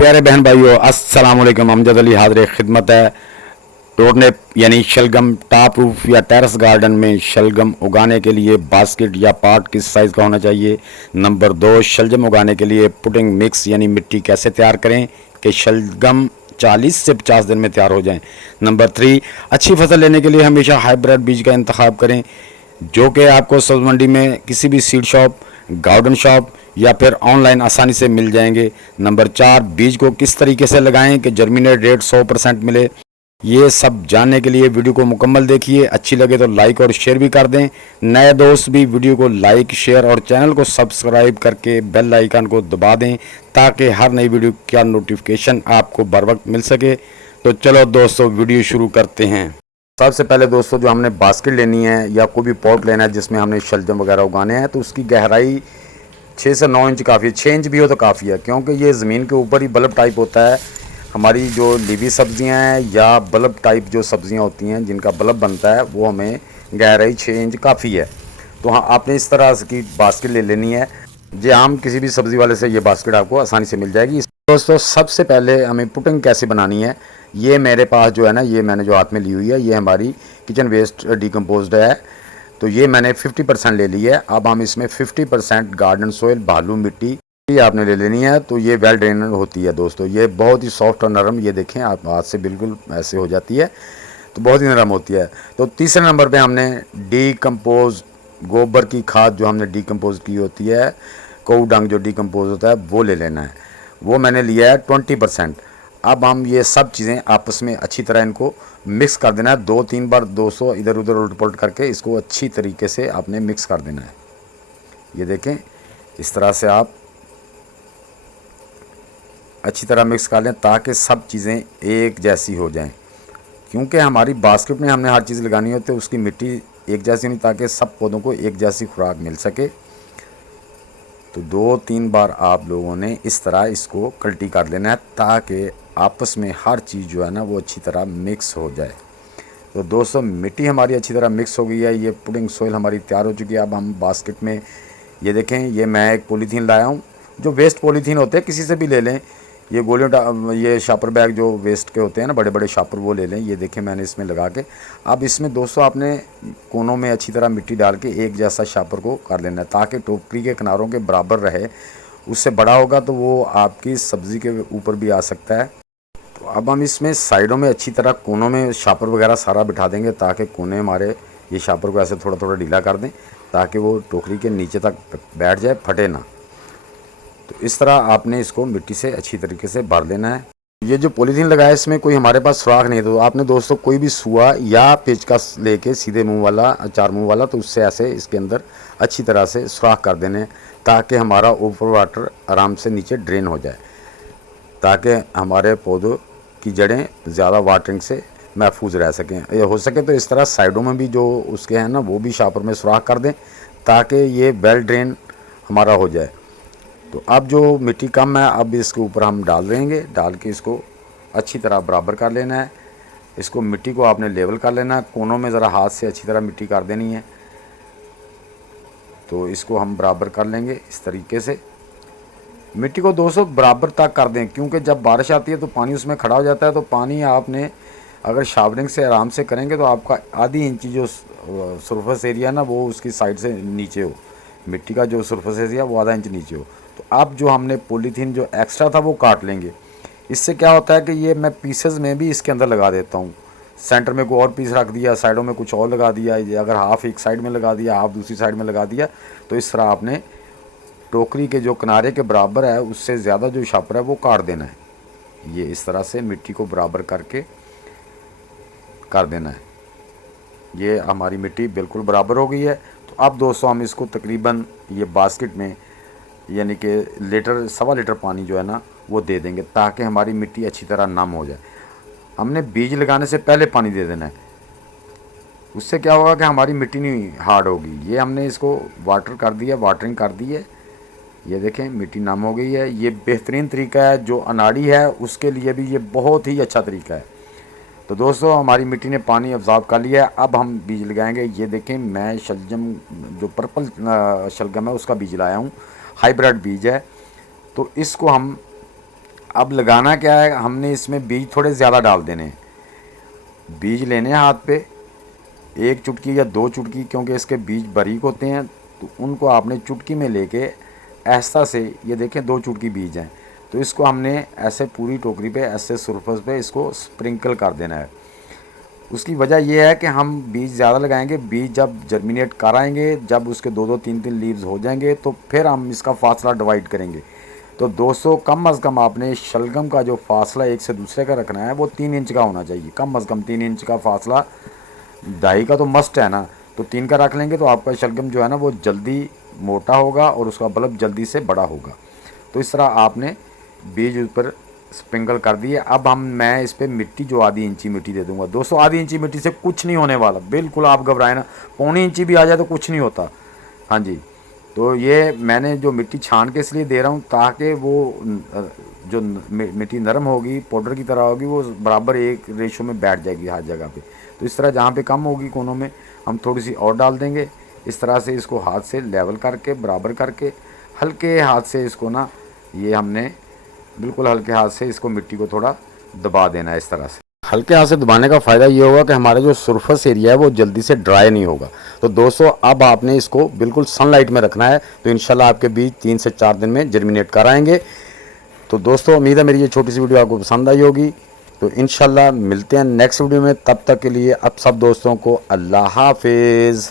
प्यारे बहन भाइयों, अस्सलाम वालेकुम। अमजद अली हाज़िर खिदमत है। रोडने यानी शलगम टॉप रूफ या टेरेस गार्डन में शलगम उगाने के लिए बास्केट या पॉट किस साइज़ का होना चाहिए। नंबर 2, शलजम उगाने के लिए पुडिंग मिक्स यानी मिट्टी कैसे तैयार करें कि शलगम 40 से 50 दिन में तैयार हो जाएं। नंबर 3, अच्छी फसल लेने के लिए हमेशा हाइब्रिड बीज का इंतखाब करें जो कि आपको सब्ज़ मंडी में किसी भी सीड शॉप, गार्डन शॉप या फिर ऑनलाइन आसानी से मिल जाएंगे। नंबर 4, बीज को किस तरीके से लगाएं कि जर्मिनेट रेट 100% मिले। ये सब जानने के लिए वीडियो को मुकम्मल देखिए। अच्छी लगे तो लाइक और शेयर भी कर दें। नए दोस्त भी वीडियो को लाइक, शेयर और चैनल को सब्सक्राइब करके बेल आइकन को दबा दें ताकि हर नई वीडियो का नोटिफिकेशन आपको बर वक्त मिल सके। तो चलो दोस्तों, वीडियो शुरू करते हैं। सबसे पहले दोस्तों, जो हमने बास्केट लेनी है या कोई भी पॉट लेना है जिसमें हमने शलजम वगैरह उगाने हैं, तो उसकी गहराई 6 से 9 इंच काफ़ी है। 6 इंच भी हो तो काफ़ी है, क्योंकि ये ज़मीन के ऊपर ही बल्ब टाइप होता है। हमारी जो लीवी सब्ज़ियां हैं या बल्ब टाइप जो सब्ज़ियां होती हैं जिनका बल्ब बनता है, वो हमें गहराई 6 इंच काफ़ी है। तो हाँ, आपने इस तरह की बास्केट ले लेनी है। जी, आम किसी भी सब्ज़ी वाले से ये बास्केट आपको आसानी से मिल जाएगी। दोस्तों, सबसे पहले हमें पुटिंग कैसे बनानी है, ये मेरे पास जो है ना, ये मैंने जो हाथ में ली हुई है, ये हमारी किचन वेस्ट डिकम्पोज्ड है। तो ये मैंने 50% ले ली है। अब हम इसमें 50% गार्डन सोइल भालू मिट्टी आपने ले लेनी है। तो ये वेल ड्रेनर होती है दोस्तों, ये बहुत ही सॉफ्ट और नरम, ये देखें आप हाथ से बिल्कुल ऐसे हो जाती है, तो बहुत ही नरम होती है। तो तीसरे नंबर पे हमने डीकम्पोज गोबर की खाद जो हमने डीकम्पोज की होती है, कऊ डंग जो डीकम्पोज होता है, वो ले लेना है। वो मैंने लिया है 20%। अब हम ये सब चीज़ें आपस में अच्छी तरह इनको मिक्स कर देना है। 2-3 बार 200 इधर उधर उलट पलट करके इसको अच्छी तरीके से आपने मिक्स कर देना है। ये देखें, इस तरह से आप अच्छी तरह मिक्स कर लें ताकि सब चीज़ें एक जैसी हो जाएं। क्योंकि हमारी बास्केट में हमने हर चीज़ लगानी होती है, उसकी मिट्टी एक जैसी नहीं, ताकि सब पौधों को एक जैसी खुराक मिल सके। तो 2-3 बार आप लोगों ने इस तरह इसको कल्टी कर लेना है ताकि आपस में हर चीज़ जो है ना वो अच्छी तरह मिक्स हो जाए। तो दोस्तों, मिट्टी हमारी अच्छी तरह मिक्स हो गई है, ये पुडिंग सोइल हमारी तैयार हो चुकी है। अब हम बास्केट में, ये देखें, ये मैं एक पॉलीथीन लाया हूँ, जो वेस्ट पॉलीथीन होते हैं किसी से भी ले लें। ये गोलियों ये शापर बैग जो वेस्ट के होते हैं ना, बड़े बड़े शापर, वो ले लें। ये देखें, मैंने इसमें लगा के, अब इसमें दोस्तों आपने कोनों में अच्छी तरह मिट्टी डाल के एक जैसा शापर को कर लेना है ताकि टोकरी के किनारों के बराबर रहे। उससे बड़ा होगा तो वो आपकी सब्ज़ी के ऊपर भी आ सकता है। तो अब हम इसमें साइडों में अच्छी तरह कोनों में शापर वगैरह सारा बिठा देंगे ताकि कोने हमारे ये शापर को ऐसे थोड़ा थोड़ा ढीला कर दें ताकि वो टोकरी के नीचे तक बैठ जाए, फटे ना। तो इस तरह आपने इसको मिट्टी से अच्छी तरीके से भर लेना है। ये जो पॉलीथीन लगाया है, इसमें कोई हमारे पास सुराख नहीं है, तो आपने दोस्तों कोई भी सुआ या पेचकस लेके सीधे मुंह वाला, चार मुंह वाला, तो उससे ऐसे इसके अंदर अच्छी तरह से सुराख कर देने ताकि हमारा ओवर वाटर आराम से नीचे ड्रेन हो जाए, ताकि हमारे पौधों की जड़ें ज़्यादा वाटरिंग से महफूज रह सकें। ये हो सके तो इस तरह साइडों में भी जो उसके हैं ना, वो भी शापर में सुराख कर दें ताकि ये वेल ड्रेन हमारा हो जाए। तो अब जो मिट्टी कम है, अब इसके ऊपर हम डाल देंगे, डाल के इसको अच्छी तरह बराबर कर लेना है। इसको मिट्टी को आपने लेवल कर लेना है, कोनों में ज़रा हाथ से अच्छी तरह मिट्टी कर देनी है। तो इसको हम बराबर कर लेंगे इस तरीके से। मिट्टी को 200 बराबर तक कर दें, क्योंकि जब बारिश आती है तो पानी उसमें खड़ा हो जाता है। तो पानी आपने अगर शावरिंग से आराम से करेंगे तो आपका आधी इंची जो सरफेस एरिया ना, वो उसकी साइड से नीचे हो, मिट्टी का जो सरफेस एरिया वो आधा इंच नीचे हो। तो अब जो हमने पॉलीथीन जो एक्स्ट्रा था वो काट लेंगे। इससे क्या होता है कि ये मैं पीसेस में भी इसके अंदर लगा देता हूँ। सेंटर में कोई और पीस रख दिया, साइडों में कुछ और लगा दिया, अगर हाफ एक साइड में लगा दिया, हाफ दूसरी साइड में लगा दिया, तो इस तरह आपने टोकरी के जो किनारे के बराबर है उससे ज़्यादा जो शापर है वो काट देना है। ये इस तरह से मिट्टी को बराबर करके कर देना है। ये हमारी मिट्टी बिल्कुल बराबर हो गई है। तो अब दोस्तों, हम इसको तकरीबन ये बास्केट में यानी कि लीटर, 1.25 लीटर पानी जो है ना वो दे देंगे ताकि हमारी मिट्टी अच्छी तरह नम हो जाए। हमने बीज लगाने से पहले पानी दे देना है, उससे क्या होगा कि हमारी मिट्टी नहीं हार्ड होगी। ये हमने इसको वाटर कर दिया, वाटरिंग कर दी है। ये देखें, मिट्टी नम हो गई है। ये बेहतरीन तरीका है, जो अनाड़ी है उसके लिए भी ये बहुत ही अच्छा तरीका है। तो दोस्तों, हमारी मिट्टी ने पानी अब्जॉर्ब कर लिया है। अब हम बीज लगाएंगे। ये देखें, मैं शलजम जो पर्पल शलगम है उसका बीज लाया हूँ, हाइब्रिड बीज है। तो इसको हम अब लगाना क्या है, हमने इसमें बीज थोड़े ज़्यादा डाल देने हैं। बीज लेने हैं हाथ पे, 1 चुटकी या 2 चुटकी, क्योंकि इसके बीज बारीक होते हैं, तो उनको आपने चुटकी में लेके ऐसा से, ये देखें 2 चुटकी बीज हैं, तो इसको हमने ऐसे पूरी टोकरी पे ऐसे सरफेस पे इसको स्प्रिंकल कर देना है। उसकी वजह यह है कि हम बीज ज़्यादा लगाएंगे, बीज जब जर्मिनेट कराएंगे, जब उसके 2-2 3-3 लीव्स हो जाएंगे, तो फिर हम इसका फासला डिवाइड करेंगे। तो दोस्तों कम अज़ कम आपने शलगम का जो फासला एक से दूसरे का रखना है वो 3 इंच का होना चाहिए, कम अज़ कम 3 इंच का फासला। 2.5 का तो मस्ट है ना, तो 3 का रख लेंगे तो आपका शलगम जो है ना वो जल्दी मोटा होगा और उसका बल्ब जल्दी से बड़ा होगा। तो इस तरह आपने बीज ऊपर स्प्रिंकल कर दिए। अब मैं इस पर मिट्टी जो आधी इंची मिट्टी दे दूंगा। दोस्तों आधी इंची मिट्टी से कुछ नहीं होने वाला, बिल्कुल आप घबराएं ना, पौनी इंची भी आ जाए तो कुछ नहीं होता। हाँ जी, तो ये मैंने जो मिट्टी छान के इसलिए दे रहा हूँ ताकि वो जो मिट्टी नरम होगी, पाउडर की तरह होगी, वो बराबर एक रेशो में बैठ जाएगी हर जगह पे। तो इस तरह जहाँ पे कम होगी कोनों में हम थोड़ी सी और डाल देंगे। इस तरह से इसको हाथ से लेवल करके बराबर करके हल्के हाथ से इसको ना, ये हमने बिल्कुल हल्के हाथ से इसको मिट्टी को थोड़ा दबा देना है। इस तरह से हल्के हाथ से दबाने का फ़ायदा ये होगा कि हमारा जो सरफेस एरिया है वो जल्दी से ड्राई नहीं होगा। तो दोस्तों अब आपने इसको बिल्कुल सनलाइट में रखना है, तो इंशाल्लाह आपके बीज 3 से 4 दिन में जर्मिनेट कर आएंगे। तो दोस्तों उम्मीद है मेरी ये छोटी सी वीडियो आपको पसंद आई होगी। तो इंशाल्लाह मिलते हैं नेक्स्ट वीडियो में, तब तक के लिए अब सब दोस्तों को अल्लाह हाफिज़।